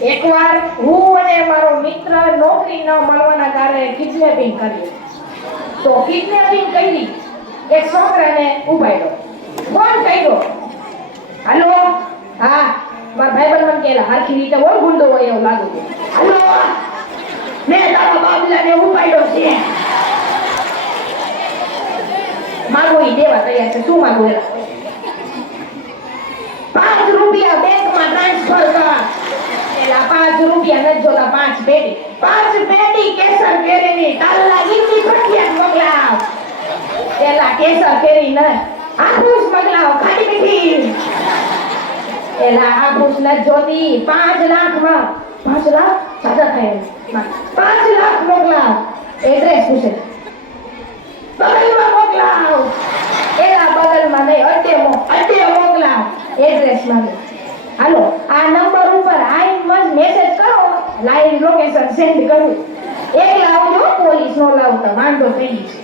એકવાર હું અને મારો મિત્ર નોકરી ન મળવાના કારણે કિડનેપિંગ કરી. તો કિડનેપિંગ કરી એક છોકરાને ઉપાડ્યો. કોણ કર્યો? હાલો, હા, મારા ભાઈબંધ મને કહેલા આખી રીતે બહુ ગુંડો હોય એવું લાગુ છે. હાલો, મેં તારા બાબલાને ઉપાડ્યો છે. માગો ઈ દેવા તૈયાર છે. શું માગો એલા? 5 રૂપિયા બેંકમાં ટ્રાન્સફર કર. એલા 5 રૂપિયા નથી જોતા, 5 પેટી. 5 પેટી કેસર કેરીની તાલના ગીતની પ્રખ્યાત મોકલાવ. એલા કેસર કેરી ન આફૂસ મોકલાવ, ખાટી મીઠી. એલા આફૂસ નથી જોતી. 5 લાખમાં 5 લાખ સાદા થાય. 5 લાખ મોકલાવ. એડ્રેસ પૂછે. બગલમાં મોકલાવ. એલા બગલમાં નહીં, અડ્ડે મોકલાવ. એડ્રેસ માંગે. હાલો, આ નંબર ઉપર આઈન મેસેજ કરો, લાઈવ લોકેશન સેન્ડ કરું. એકલા આવજો, પોલીસ નો લાવતા, વાંધો થઈ છે.